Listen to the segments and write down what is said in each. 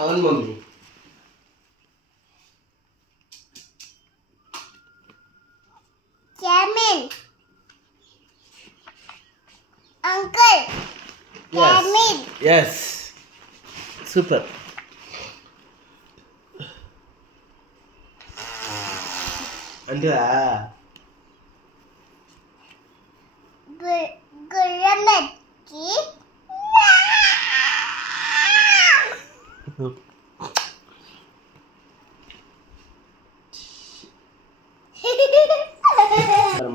అవును mummy. Camel. Uncle. Camel. Yes. Super. అంటేరా గుర్రమెక్కి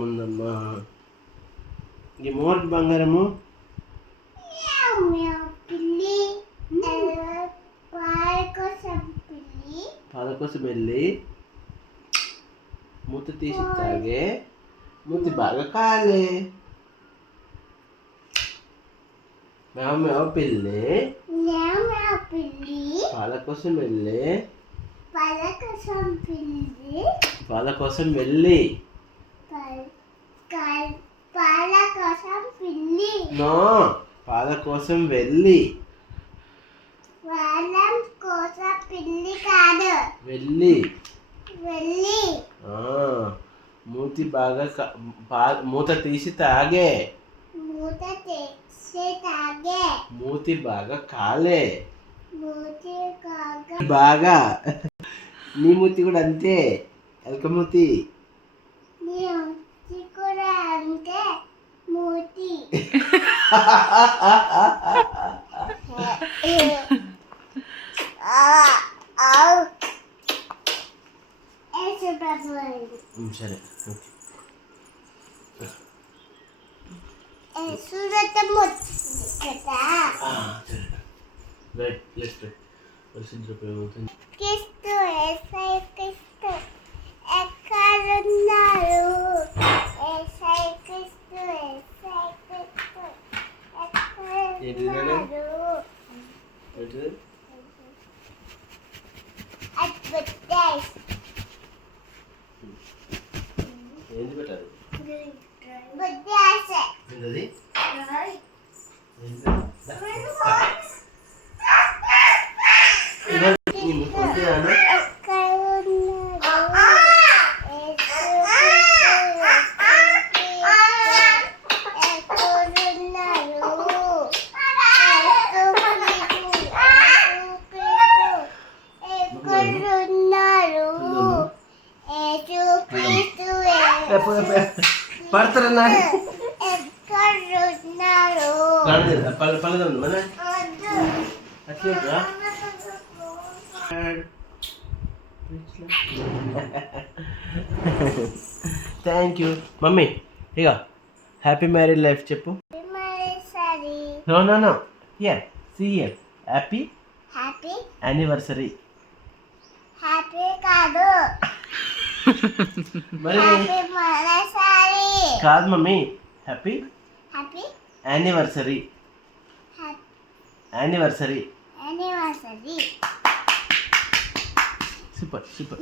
ఉందమ్మా. ఈ మోర్ బంగారము పిల్లి పాల కోసం వెళ్ళి మూత తీసి తాగే మూతి బాగా కాలే. మేమ పిల్లి పాల కోసం వెళ్ళి పాల కోసం వెళ్ళి నో పాల కోసం వెళ్ళి పిల్లి కాదు వెళ్ళి వెళ్ళి మూతి బాగా మూత తీసి తాగే మూత తెచ్చి తాగే మూతి బాగా కాలే మూతి బాగా. నీ మూతి కూడా అంతే ఎలక మూతి. నీ మూతి కూడా అంతే మూతి. సరే ఎక్కడున్నారు ఏంటి పెట్టారు ఏంటది పడతారన్నా పళ్ళదు మన అట్లా థ్యాంక్ యూ మమ్మీ. ఇక హ్యాపీ మ్యారీడ్ లైఫ్ చెప్పు. No no no here see here happy anniversary. Happy కాదు మరి కాదు mummy happy anniversary anniversary. Super super.